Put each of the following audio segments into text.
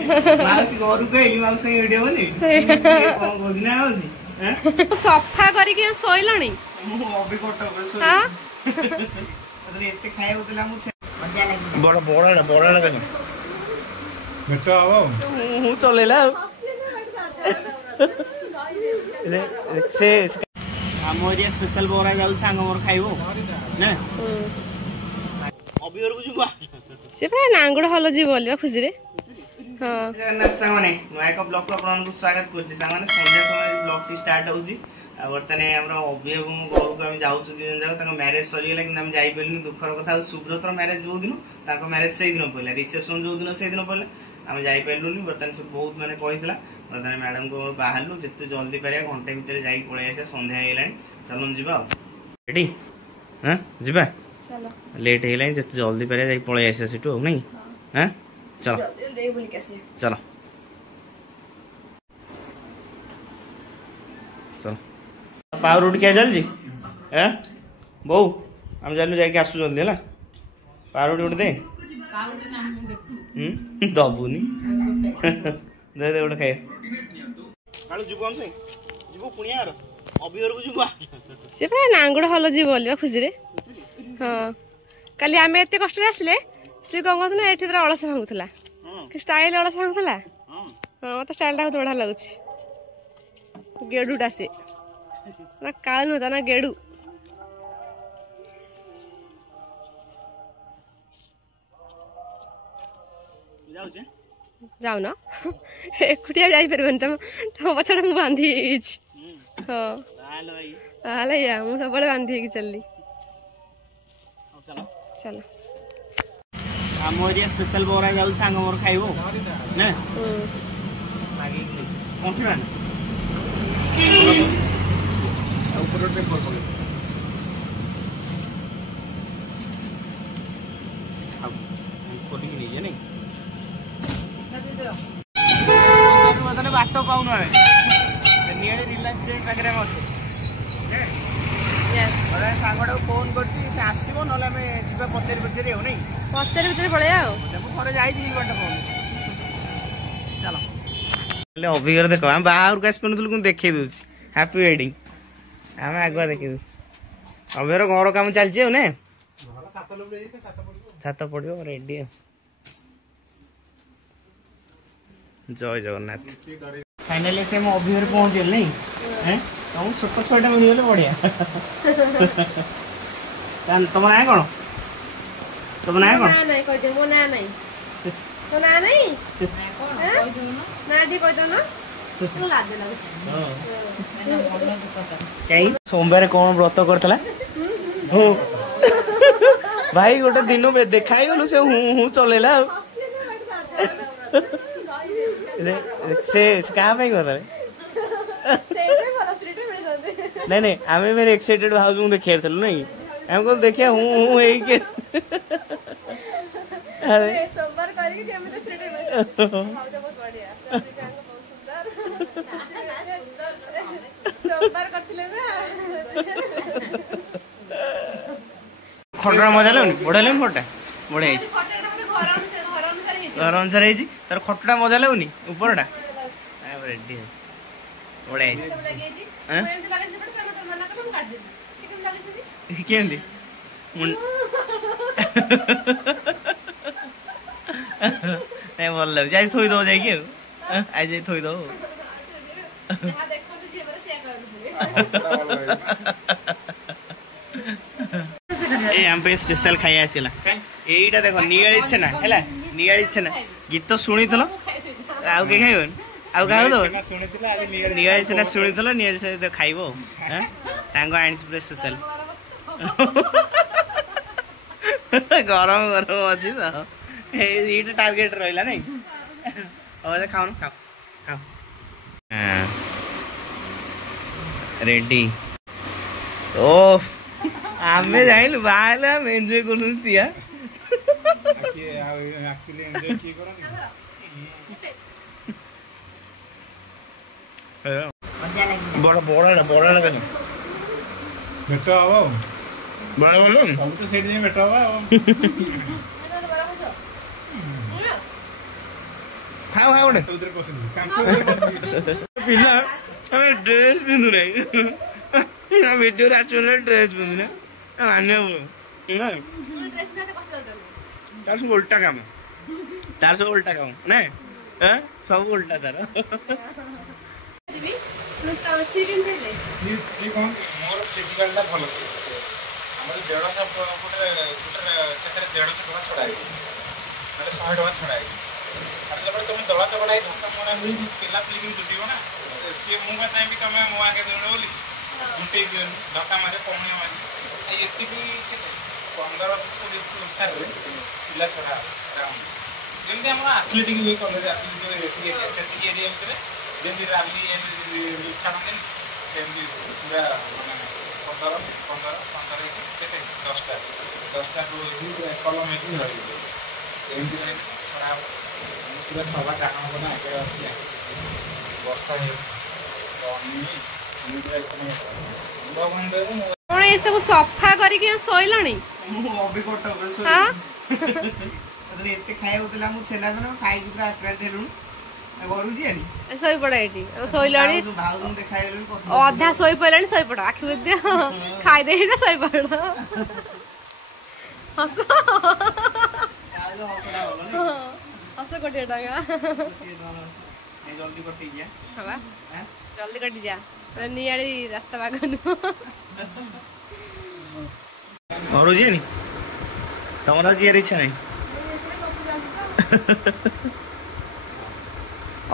माउसी घर गई माउसी वीडियो बनी कौन बोलना माउसी हैं सफा करके सोइलाणी मु अभी कोटा पे सोई हां मतलब एते खाए होतला मु मजा लागी बड़ा बड़ा लगा बेटा आओ हूं चलेला से हमरिया स्पेशल बोरा जाउ सांग मोर खाइबो ने अभी और बुझुबा से पूरा नांगड़ हलो जी बोलबा खुशी रे हां जगन्नाथ सांगने नया ब्लॉग को आपन को स्वागत करछि सांगने संध्या समय ब्लॉग टी स्टार्ट होउछि आ वर्तने हमरा अभियोग घर को हम जाउ छु दिन जाउ तक मैरिज सरी गेला कि हम जाई पेलनी दुखर कथा सुब्रतर मैरिज जो दिन ताको मैरिज से दिन पहला रिसेप्शन जो दिन से दिन पहला हम जाई पेलुनी वर्तने से बहुत माने कहितला वर्तने मैडम को बाहरलु जत्ते जल्दी परिया घंटे भीतर जाई पळे आसे संध्या हेलानी चलन जीवा रेडी हां जीवा चलो लेट हेलानी जत्ते जल्दी परिया जाई पळे आसे सेटू नहीं हां चलो जल्दी बोल कैसे चलो चलो पावर उठ के चल जी हैं बहू हम जालू जाके आसु जल्दी है पावर उठ दे दबुनी दे दे उठ खाए कालू जीव हम से जीव पुनिया रो अभी और बुझुबा से पूरा नांगड़ हलो जी बोलबा खुशी रे हां काली आमे एते कष्ट रे आसले से कौन कहत ना एठी पूरा अलस भांगुतला कि स्टाइल अलस भांगुतला हां मत स्टाइल टा बहुत बड़ा लागुछ गेडूटा से ना काल होता ना गेडू जाऊ ना एकुटिया जाई परबन तुम पछड़ मु बांधी छी हां हाले या मु सब बड़े बांधी के चलली चलो चलो हमरिया स्पेशल बोरा जाउ सांग मोर खाइबो ने लागी कॉन्फिडेंट ऊपर टेम्पर पड़े अब कोडी के नीचे नहीं मतलब बाटो पाउन है नियाली रिलायंस बैंक पाखरे हम अछि यस अरे सांगडा फोन करछि से आसीबो नले में जिबा पचेरी हो नहीं पचेर भीतर पळे आओ देखो थोड़े जाई दी बाटो फोन चलो ले अभिगर देखो हम बाहर का स्पेन तुल को देखे दूची हैप्पी वेडिंग हम आगवा देखे दू अभिगर घर काम चलछि हो ने छात पड़ियो रेडी जय जगन्नाथ फाइनली से हम अभिगर पहुंच गेल नहीं हैं हम छोट छोटा मिल गेले बढ़िया तुम ना कौन तुम ना कौन ना नहीं कह दे मो ना नहीं तो ना नहीं ना डी कह दो ना तो लाज लागछ कहीं सोमवार कौन व्रत करतला हो भाई गोटे दिन में देखाई गलु से हूं चलेला से कहाँ पे कहता नहीं नहीं आमे मेरे एक्साइटेड हाउस में देखिए थलु नहीं हम को देखिए हूं हे के अरे सोमवार करी के हम तो फ्रीडे में हाउस बहुत बढ़िया बहुत सुंदर सोमवार करथिले ना खटरा मजा लेनी बढ़िया लेनी खटा बढ़िया है घर अनुसार है तार खटटा मजा लेनी ऊपरटा रेडी है बढ़िया है सब लगे जी एमती लगे जे पड़े मत मना कर हम काट दे केम लगे छी केंदी नहीं भल लग जाई थोई दो जाई के आज जाई थोई दो जहां देखो तो जे बरे शेयर कर ए हम पे स्पेशल खाई आसिला एईटा देखो नियाली छना हैला नियाली छना गीत तो सुनितलो आउ के खाइबन आउ खाउ दो सुनितला आज नियाली छना सुनितलो नियाली से तो खाइबो हैं सांगो आइन्स प्रे स्पेशल गरम गरम अछि तो एईटा टारगेट रहला नहीं अब खाओ ना खाओ खाओ हां रेडी ओ आमे जाइल बाहर हम एन्जॉय करू सिया एक्चुअली एंजॉय की करनी बड़ा लगा बेटा आओ बड़ा बोलो हम तो सेठ जी बेटा आओ ଖାଅ ଖାଅ ଗୋଟେ ପିଲା ଆମେ ଡ୍ରେସ୍ ପିନ୍ଧୁ ନାହିଁ ଭିଡ଼ିଓରେ ଆସିବ ଡ୍ରେସ୍ ପିନ୍ଧୁ ନା ମାନିବାକୁ ତାର ସବୁ ଓଲଟା କାମ ନାଇଁ ସବୁ ଓଲଟା ତାର ମୋର ଫିଜିକାଲଟା ଭଲ ଆମର 150 ଗୋଟେ 150 ଟଙ୍କା ଛଡ଼ା ହେଇଛି ମାନେ 100 ଟଙ୍କା ଛଡ଼ା ହେଇଛି ତାପରେ ତମେ ଦଳା ଚକଡ଼ା ହେଇ ଧକ୍କା ମରା ହେଇ ପିଲା ପିଲିକି ଜୁଟିବ ନା ସିଏ ମୁଁ କ'ଣ ଚାହିଁବି ତମେ ମୋ ଆଗେ ଦେଉନ ବୋଲି ଜୁଟେଇ ଦିଅନି ଧକ୍କା ମାରେ ପହଣିଆ ମାରେ ଏତିକି କେତେ 15-20 ଅନୁସାରେ ପିଲା ଛଡ଼ା ଯେମିତି ଆମର ଆଥଲେଟିକ୍ ହୁଏ କଲେଜ ଆଥଲେଟିକ୍ ସେତିକି ଏରିଆ ଭିତରେ ଯେମିତି ରାଲି ଛାଡ଼ନ୍ତିନି ସେମିତି ପୁରା ମାନେ 15 କେତେ 10ଟା କଲମ ହେଇକି ଧରିବେ ଏମିତି ଛଡ଼ା ହେବ ପୁରା ସଭା କାମ ହେବ ନା ଆଗରେ ଅଛି ବର୍ଷା ହେଉ ଭଗବାନ ଦେବ କଣ ଏସବୁ ସଫା କରିକି ଶୋଇଲଣି ଏତେ ଖାଇବାକୁ ଥିଲା ମୁଁ ଛେନା ଫେନା ଖାଇକି ପୁରା ଆକ୍ରାନ୍ତ ହେଲୁଣି ଘରକୁ ଯିବାନି ଶୋଇପଡ ଏଇଠି ଶୋଇଲଣି ଅଧା ଶୋଇପଡିଲାଣି ଶୋଇପଡ ଆଖି ବୁଝିଦିଅ ଖାଇଦେଇ ଶୋଇପଡ ହସ ହସ କୋଟିଏ ଟଙ୍କା ଜଲ୍ଦି କଟିଯିବା ଜଲ୍ଦି କଟିଯା ନିଆଳି ରାସ୍ତା ବାଗ ନୁହଁ ଘରକୁ ଯିବାନି ତମର ଯିବାର ଇଚ୍ଛା ନାହିଁ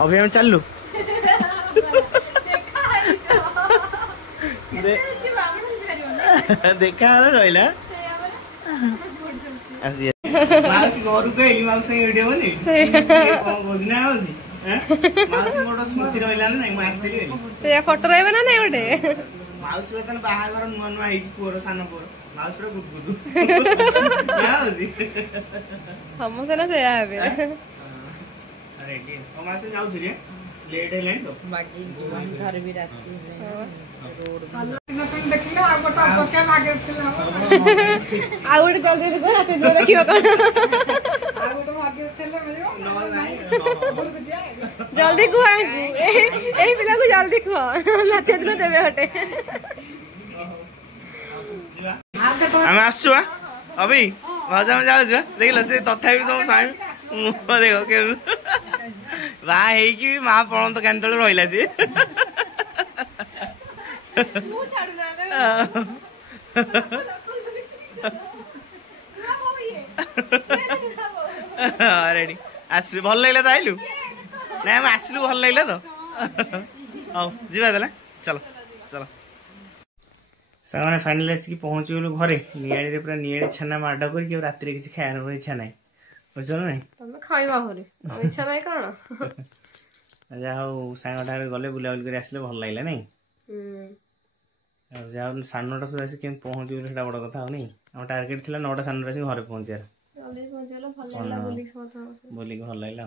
अभी हम चलू देखा रहा फोटो रहा ना गोटे माउसी बाहागर नुआ नुआ पुअर सान पुअर माउसी पूरा गुदगुदु समस्या ना से मासी जाऊँ लेट है तो घर भी राती आउट जल्दी देखो राती दो देखियो कोन जल्दी कुआ ए पिला को जल्दी कुआ राती दिन देबे हटे हम आसु अभी भाजा में जाऊ देखल से तथापि तुम स्वामी देख के बाहा ହେଇକି ବି ମା ପଳନ୍ତ କାନ୍ଦଳ ରହିଲା ସେ ମୁଁ ଛାଡୁ ନା ରେଡି ଆସିଲୁ ଭଲ ଲାଗିଲା ତ ଆଇଲୁ ନାଇଁ ଆମେ ଆସିଲୁ ଭଲ ଲାଗିଲା ତ ହଉ ଯିବା ତାହେଲେ ଚାଲ ଚାଲ ସାଙ୍ଗମାନେ ଫାଇନାଲି ଆସିକି ପହଞ୍ଚିଗଲୁ ଘରେ ନିଆଳିରେ ପୁରା ନିଆଳି ଛେନା ମାଡ଼ କରିକି ଆଉ ରାତିରେ କିଛି ଖାଇବାର ଇଚ୍ଛା ନାହିଁ ବୁଝିଲ ନାଇଁ ତମେ ଖାଇବା ଆହୁରି ଇଚ୍ଛା ନାହିଁ କଣ ଯାହା ହଉ ସାଙ୍ଗଟା ଗଲେ ବୁଲାବୁଲି କରି ଆସିଲେ ଭଲ ଲାଗିଲା ନାଇଁ ଆଉ ଯାହା ହଉ 9:30 ସୁଦ୍ଧା ଆସି କେମିତି ପହଞ୍ଚିଗଲୁ ସେଇଟା ବଡ଼ କଥା ଆଉ ନାଇଁ ଆମ ଟାର୍ଗେଟ ଥିଲା 9:30 ସାଢ଼େ 9:30 ଆସିକି ଘରେ ପହଞ୍ଚିବାର ଜଲ୍ଦି ପହଞ୍ଚିଗଲା ଭଲ ଲାଗିଲା ବୁଲିକି ଭଲ ଲାଗିଲା।